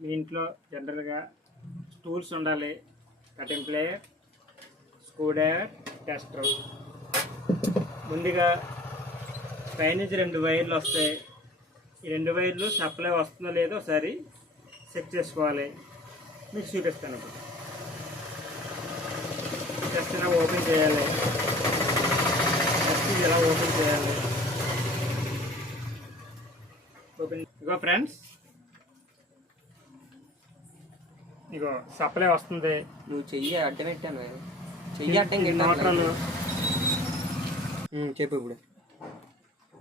మీ ఇంట్లో జనరల్గా టూల్స్ ఉండాలి. Cutting player, screw driver, tester. ముందుగా పైనుంచి 2 వైర్లు వస్తాయి. ఈ 2 వైర్లు సప్లై వస్తుందో లేదో ఒకసారి చెక్ చేసుకోవాలి. మీకు చూపిస్తాను. ఇప్పుడు జస్ట్ ఇలా ఓపెన్ చేయాలి. జస్ట్ ఇలా ఓపెన్ చేయాలి. ఓపెన్. ఇగో ఫ్రెండ్స్, ఇగో సప్లై వస్తుంది. నువ్వు చెయ్యి అడ్డం పెట్టాను. చెయ్యి అడ్డం మోటార్లు చెప్పు. ఇప్పుడు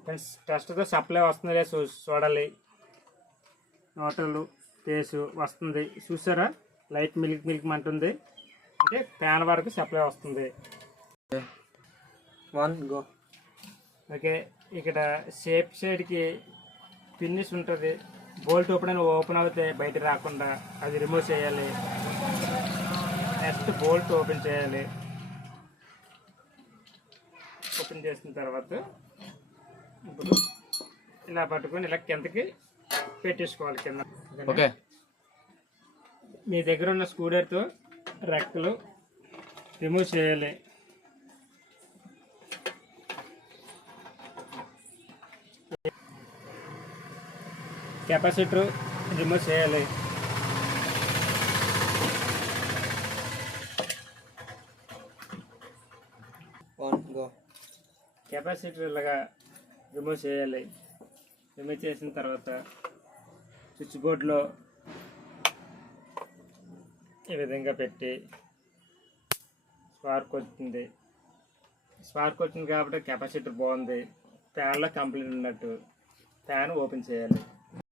ఫ్రెండ్స్ టెస్ట్తో సప్లై వస్తుంది లేదు చూడాలి. మోటార్లు కేసు వస్తుంది చూసారా, లైట్ మిల్క్ అంటుంది. అంటే ఫ్యాన్ వరకు సప్లై వస్తుంది. 1 గో. ఓకే, ఇక్కడ షేప్ సైడ్కి ఫినిష్ ఉంటుంది. బోల్ట్ ఓపెన్ అవుతే బయట రాకుండా అది రిమూవ్ చేయాలి. నెక్స్ట్ బోల్ట్ ఓపెన్ చేయాలి. ఓపెన్ చేసిన తర్వాత ఇప్పుడు ఇలా పట్టుకొని ఇలా కిందకి పెట్టేసుకోవాలి. కింద ఓకే. మీ దగ్గర ఉన్న స్క్రూడ్రైవర్తో రెక్కలు రిమూవ్ చేయాలి. కెపాసిటర్ రిమూవ్ చేయాలి. కెపాసిటర్ ఇలాగా రిమూవ్ చేయాలి. రిమూవ్ చేసిన తర్వాత స్విచ్ బోర్డ్లో ఈ విధంగా పెట్టి స్పార్క్ వచ్చింది. స్పార్క్ వచ్చింది కాబట్టి కెపాసిటర్ బాగుంది. ఫ్యాన్లో కంప్లీట్ ఉన్నట్టు. ఫ్యాన్ ఓపెన్ చేయాలి.